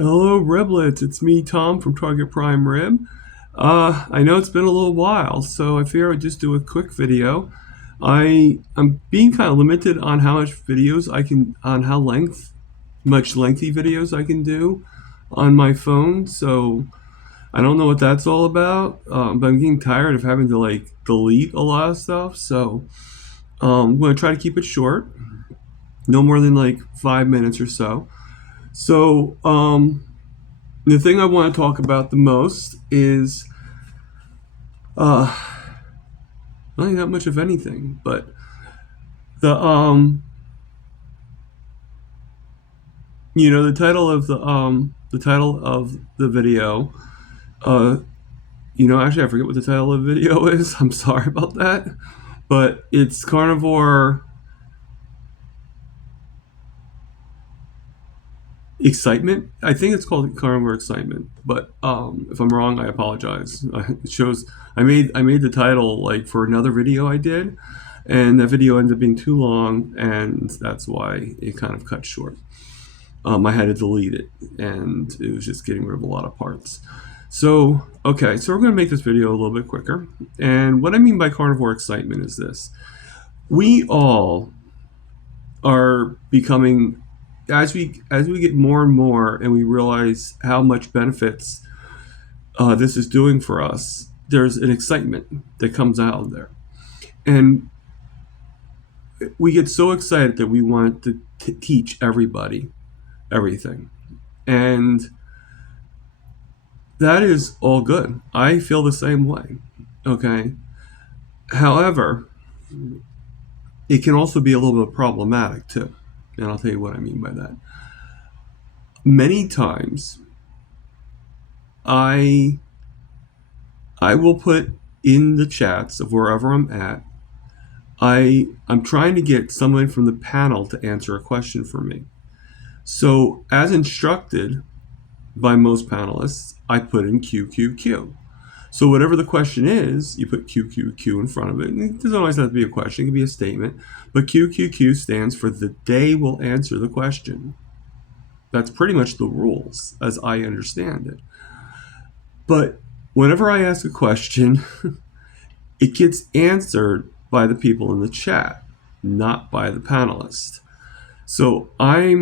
Hello, Riblets. It's me, Tom from Target Prime Rib. I know it's been a little while, so I figure I'd just do a quick video. I'm being kind of limited on how much videos I can, on how much lengthy videos I can do on my phone. So I don't know what that's all about, but I'm getting tired of having to like delete a lot of stuff. So I'm gonna try to keep it short, no more than like 5 minutes or so. So the thing I want to talk about the most is uh, really not much of anything, but the the title of the title of the video. Uh, actually, I forget what the title of the video is. I'm sorry about that, but it's Carnivore Excitement. I think it's called Carnivore Excitement, but if I'm wrong, I apologize. It shows I made the title like for another video I did, and that video ended up being too long, and that's why it kind of cut short. I had to delete it, and it was just getting rid of a lot of parts. So, okay, so we're going to make this video a little bit quicker. And what I mean by carnivore excitement is this: we all are becoming, as we get more and more, and we realize how much benefits this is doing for us. There's an excitement that comes out of there, and we get so excited that we want to teach everybody everything. And that is all good. I feel the same way. Okay. However, it can also be a little bit problematic too. And I'll tell you what I mean by that. Many times I I will put in the chats of wherever I'm at, I'm trying to get somebody from the panel to answer a question for me. So as instructed by most panelists, I put in QQQ. So whatever the question is, you put QQQ in front of it. And it doesn't always have to be a question, it can be a statement. But QQQ stands for the day will answer the question. That's pretty much the rules as I understand it. But whenever I ask a question, it gets answered by the people in the chat, not by the panelists. So I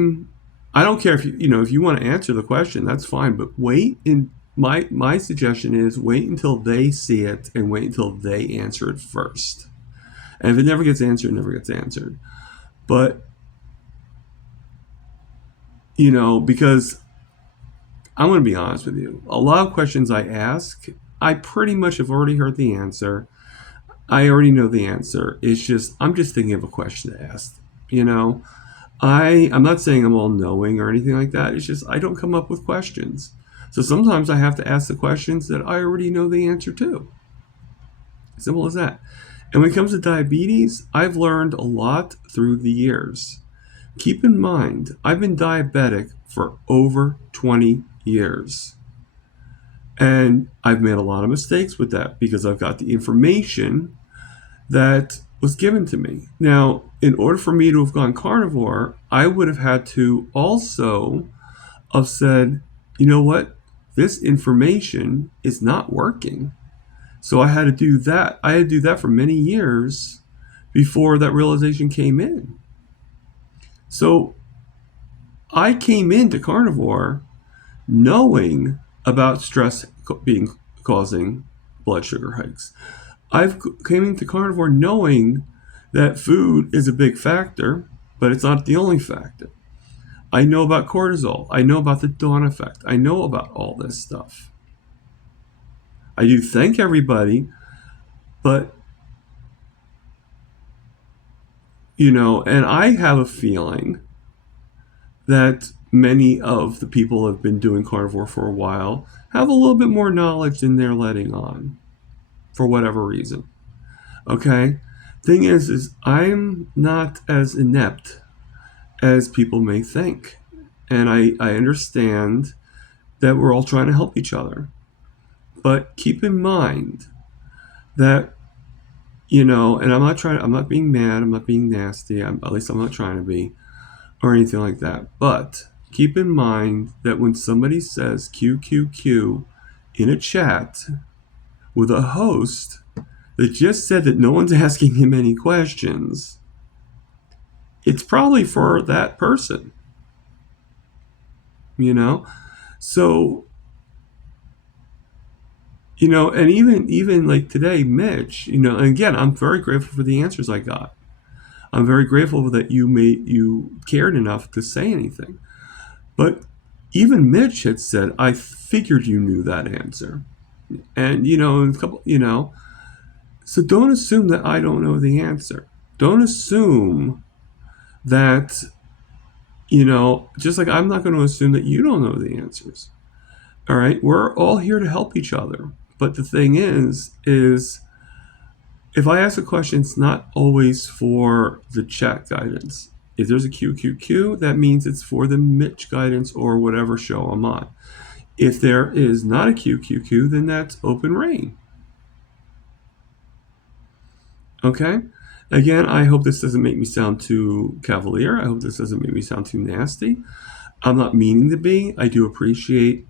don't care if you want to answer the question, that's fine, but wait. In my suggestion is wait until they see it and wait until they answer it first. And if it never gets answered, it never gets answered. But because I'm going to be honest with you, a lot of questions I ask, I pretty much have already heard the answer. I already know the answer. It's just I'm just thinking of a question to ask. You know, I'm not saying I'm all knowing or anything like that. It's just I don't come up with questions. So sometimes I have to ask the questions that I already know the answer to. Simple as that. And when it comes to diabetes, I've learned a lot through the years. Keep in mind, I've been diabetic for over 20 years. And I've made a lot of mistakes with that because I've got the information that was given to me. Now, in order for me to have gone carnivore, I would have had to also have said, you know what, this information is not working. So I had to do that. I had to do that for many years before that realization came in. So I came into carnivore knowing about stress being causing blood sugar hikes. I've came into carnivore knowing that food is a big factor, but it's not the only factor. I know about cortisol. I know about the dawn effect. I know about all this stuff. I do thank everybody, but and I have a feeling that many of the people who have been doing carnivore for a while have a little bit more knowledge than they're letting on for whatever reason. Okay? Thing is I'm not as inept as people may think. And I understand that we're all trying to help each other. But keep in mind that, and I'm not being mad, I'm not being nasty, at least I'm not trying to be, or anything like that. But keep in mind that when somebody says QQQ in a chat with a host that just said that no one's asking him any questions, it's probably for that person, you know? So, and even like today, Mitch, and again, I'm very grateful for the answers I got. I'm very grateful that you cared enough to say anything. But even Mitch had said, I figured you knew that answer. And, in a couple, so don't assume that I don't know the answer. Don't assume that, just like I'm not going to assume that you don't know the answers. All right. We're all here to help each other. But the thing is if I ask a question, it's not always for the chat guidance. If there's a QQQ, that means it's for the Mitch guidance or whatever show I'm on. If there is not a QQQ, then that's open rain. Okay? Again, I hope this doesn't make me sound too cavalier. I hope this doesn't make me sound too nasty. I'm not meaning to be. I do appreciate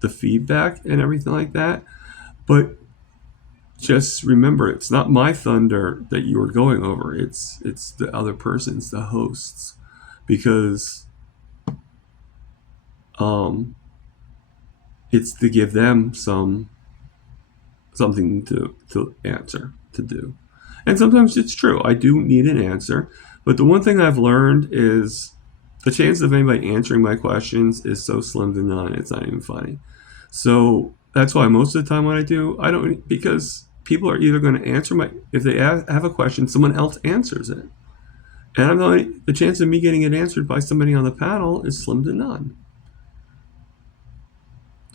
the feedback and everything like that. But just remember, it's not my thunder that you are going over. It's the other person's, the hosts, because it's to give them something to answer, to do. And sometimes it's true. I do need an answer. But the one thing I've learned is the chance of anybody answering my questions is so slim to none, it's not even funny. So that's why most of the time when I do, I don't, because people are either going to answer if they have a question, someone else answers it. And the chance of me getting it answered by somebody on the panel is slim to none.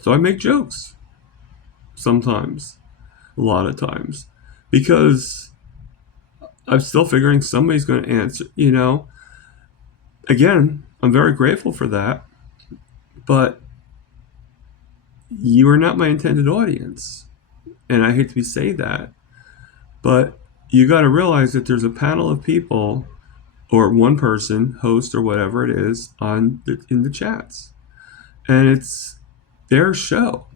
So I make jokes sometimes, a lot of times, because I'm still figuring somebody's going to answer, Again, I'm very grateful for that, but you are not my intended audience. And I hate to say that, but you got to realize that there's a panel of people or one person, host or whatever it is, in the chats. And it's their show,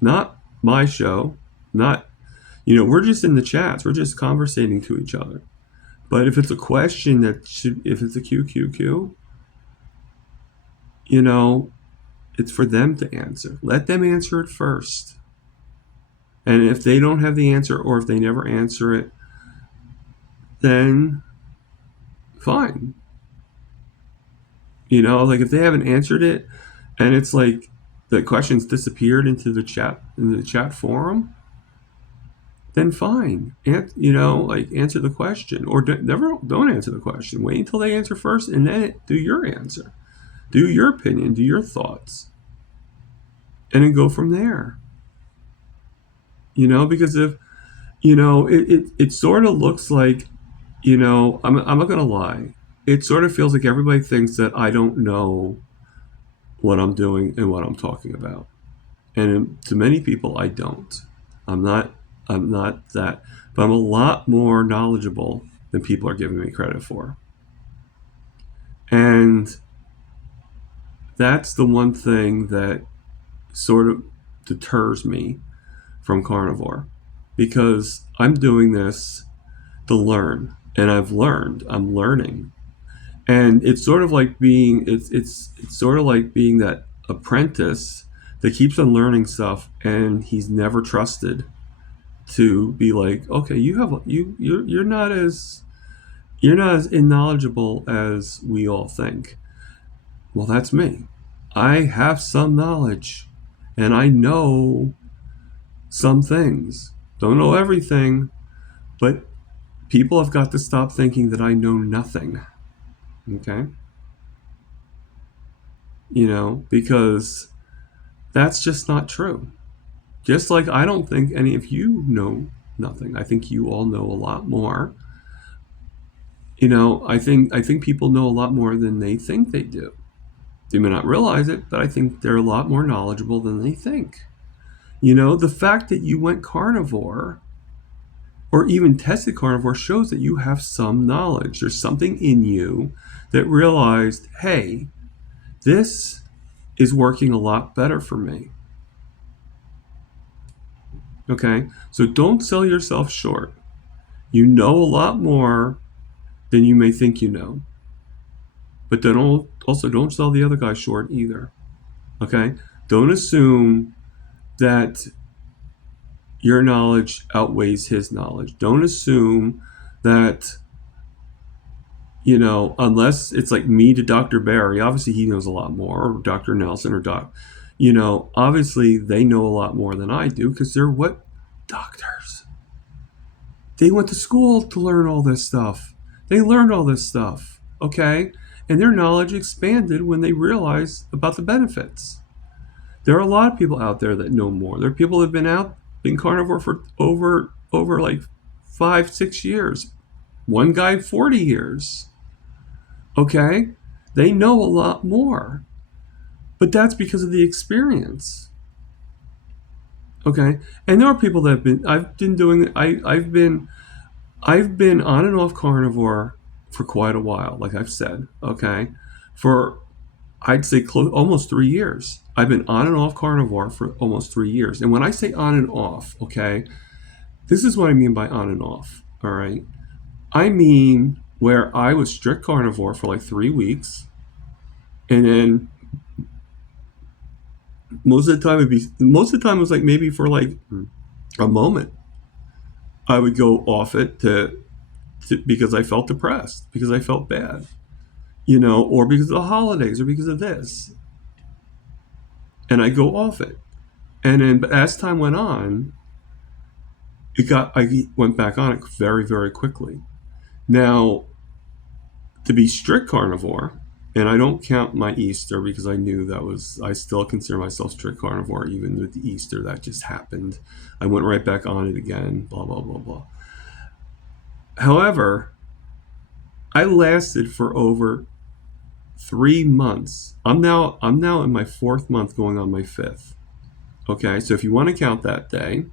not my show, not, we're just in the chats. We're just conversating to each other. But if it's a question if it's a QQQ, it's for them to answer. Let them answer it first. And if they don't have the answer, or if they never answer it, then fine. Like if they haven't answered it and it's like the question's disappeared in the chat forum, then fine. Answer the question, or don't answer the question. Wait until they answer first, and then do your answer, do your opinion, do your thoughts, and then go from there. Because if it sort of looks like, I'm not gonna lie, it sort of feels like everybody thinks that I don't know what I'm doing and what I'm talking about, and to many people I don't. I'm not that, but I'm a lot more knowledgeable than people are giving me credit for. And that's the one thing that sort of deters me from Carnivore, because I'm doing this to learn, and I'm learning. And it's sort of like being it's sort of like being that apprentice that keeps on learning stuff, and he's never trusted to be like, okay, you're not as knowledgeable as we all think. Well, that's me. I have some knowledge, and I know some things. Don't know everything, but people have got to stop thinking that I know nothing. Okay? Because that's just not true. Just like I don't think any of you know nothing. I think you all know a lot more. I think people know a lot more than they think they do. They may not realize it, but I think they're a lot more knowledgeable than they think. The fact that you went carnivore or even tested carnivore shows that you have some knowledge. There's something in you that realized, hey, This is working a lot better for me. Okay? So don't sell yourself short. You know a lot more than you may think you know. But don't sell the other guy short either. Okay? Don't assume that your knowledge outweighs his knowledge. Don't assume that, unless it's like me to Dr. Barry, obviously he knows a lot more, or Dr. Nelson or obviously they know a lot more than I do because they're what? Doctors. They went to school to learn all this stuff. They learned all this stuff, okay? And their knowledge expanded when they realized about the benefits. There are a lot of people out there that know more. There are people that have been carnivore for over like 5, 6 years. One guy 40 years. Okay? They know a lot more. But that's because of the experience. Okay? And there are people that I've been on and off carnivore for quite a while, like I've said, okay? For I'd say almost 3 years. I've been on and off carnivore for almost 3 years. And when I say on and off, okay, this is what I mean by on and off, all right? I mean where I was strict carnivore for like 3 weeks, and then most of the time it was like maybe for like a moment. I would go off it because I felt depressed, because I felt bad, or because of the holidays or because of this. And I go off it. And then as time went on, I went back on it very, very quickly. Now, to be strict carnivore, and I don't count my Easter because I still consider myself strict carnivore even with the Easter that just happened. I went right back on it again, blah, blah, blah, blah. However, I lasted for over 3 months. I'm now in my 4th month, going on my 5th. Okay, so if you want to count that day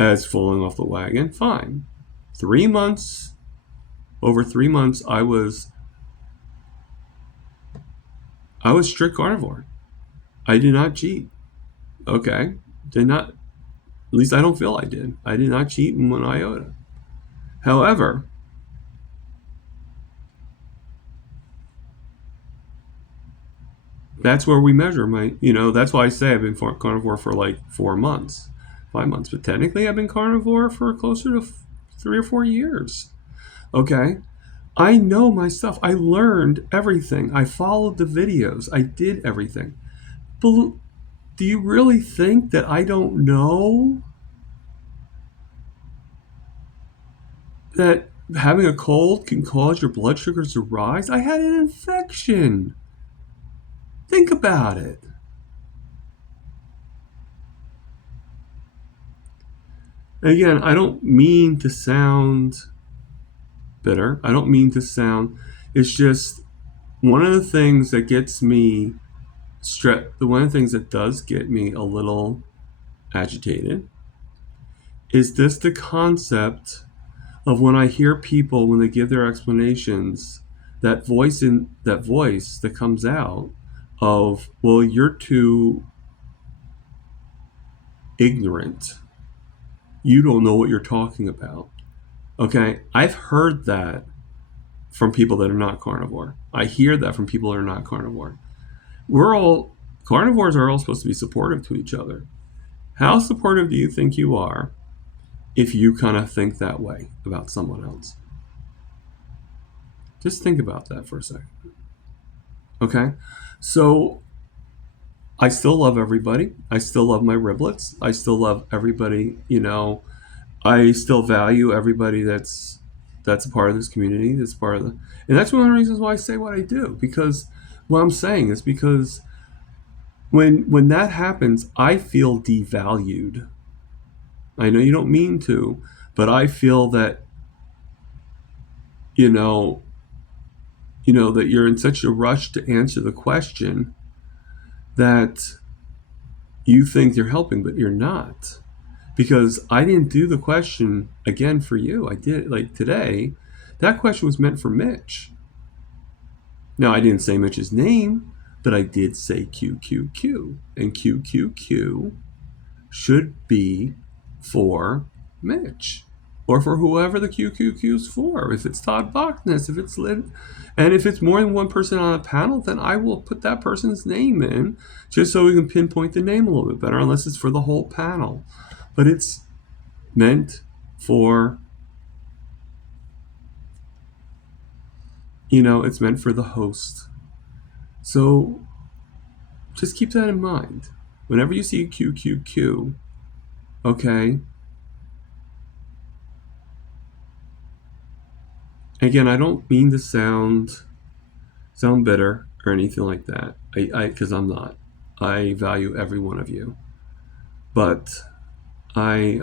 as falling off the wagon, fine. 3 months, over 3 months, I was strict carnivore. I did not cheat. Okay, did not. At least I don't feel I did. I did not cheat in one iota. However, that's where we measure my. That's why I say I've been carnivore for like 4 months, 5 months, but technically I've been carnivore for closer to 3 or 4 years. Okay, I know my stuff. I learned everything. I followed the videos. I did everything. But do you really think that I don't know that having a cold can cause your blood sugars to rise? I had an infection. Think about it. Again, I don't mean to sound bitter. I don't mean to sound. It's just one of the things that gets me one of the things that does get me a little agitated is this the concept of when I hear people when they give their explanations, that voice that comes out of, well, you're too ignorant. You don't know what you're talking about. Okay, I've heard that from people that are not carnivore. I hear that from people that are not carnivore. Carnivores are all supposed to be supportive to each other. How supportive do you think you are if you kind of think that way about someone else? Just think about that for a second. Okay? So I still love everybody. I still love my riblets. I still love everybody, I still value everybody that's a part of this community, that's part of and that's one of the reasons why I say what I do, because what I'm saying is because when that happens, I feel devalued. I know you don't mean to, but I feel that you know that you're in such a rush to answer the question that you think you're helping, but you're not. Because I didn't do the question again for you. I did, like, today. That question was meant for Mitch. Now, I didn't say Mitch's name, but I did say QQQ. And QQQ should be for Mitch or for whoever the QQQ's for. If it's Todd Bachnes, if it's Lynn, and if it's more than one person on a panel, then I will put that person's name in just so we can pinpoint the name a little bit better, unless it's for the whole panel. But it's meant for, it's meant for the host. So just keep that in mind. Whenever you see QQQ, okay? Again, I don't mean to sound bitter or anything like that. Because I'm not. I value every one of you, but I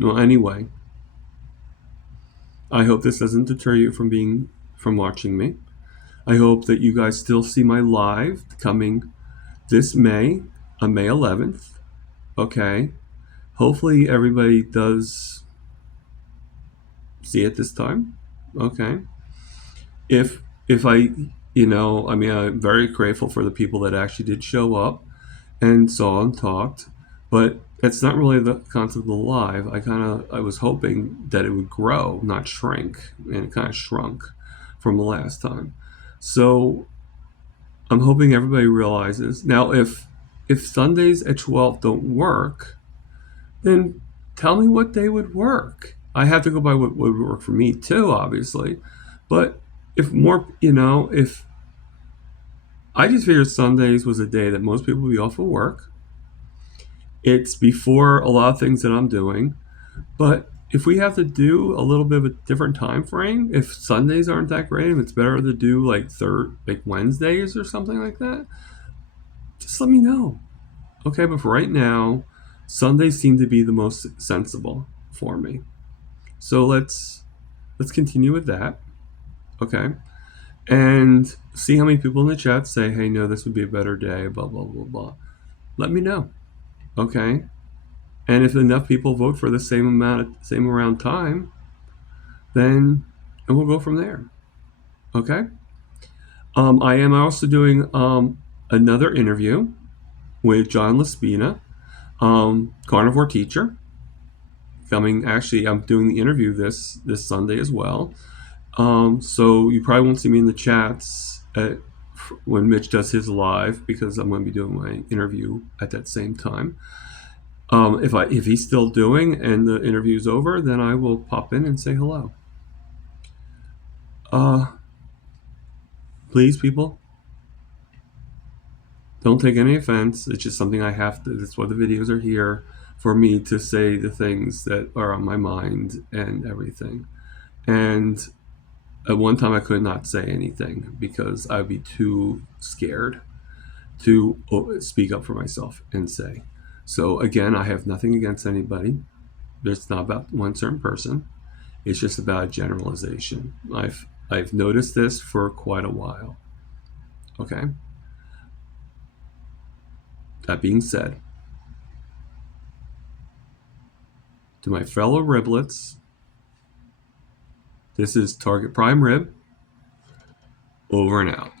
well, anyway, I hope this doesn't deter you from watching me. I hope that you guys still see my live coming this May, on May 11th. Okay. Hopefully everybody does see it this time. Okay. If I, I mean, I'm very grateful for the people that actually did show up and saw and talked, but it's not really the concept of the live. I was hoping that it would grow, not shrink, and it kind of shrunk from the last time. So I'm hoping everybody realizes now, if Sundays at 12 don't work, then tell me what day would work. I have to go by what would work for me too, obviously. But if I just figured Sundays was a day that most people would be off of work. It's before a lot of things that I'm doing. But if we have to do a little bit of a different time frame, if Sundays aren't that great, if it's better to do like Wednesdays or something like that, just let me know. Okay, but for right now, Sundays seem to be the most sensible for me. So let's continue with that. Okay. And see how many people in the chat say, hey, no, this would be a better day, blah, blah, blah, blah. Let me know. Okay. And if enough people vote for the same around time, then and we'll go from there. Okay. I am also doing another interview with John Laspina, carnivore teacher. Actually, I'm doing the interview this Sunday as well. So you probably won't see me in the chats when Mitch does his live, because I'm going to be doing my interview at that same time. If he's still doing and the interview's over, then I will pop in and say hello. Please, people, don't take any offense. It's just something I have to. That's why the videos are here, for me to say the things that are on my mind and everything. And at one time, I could not say anything because I'd be too scared to speak up for myself and say. So again, I have nothing against anybody. It's not about one certain person. It's just about generalization. I've noticed this for quite a while. Okay. That being said, to my fellow riblets, this is Target Prime Rib, over and out.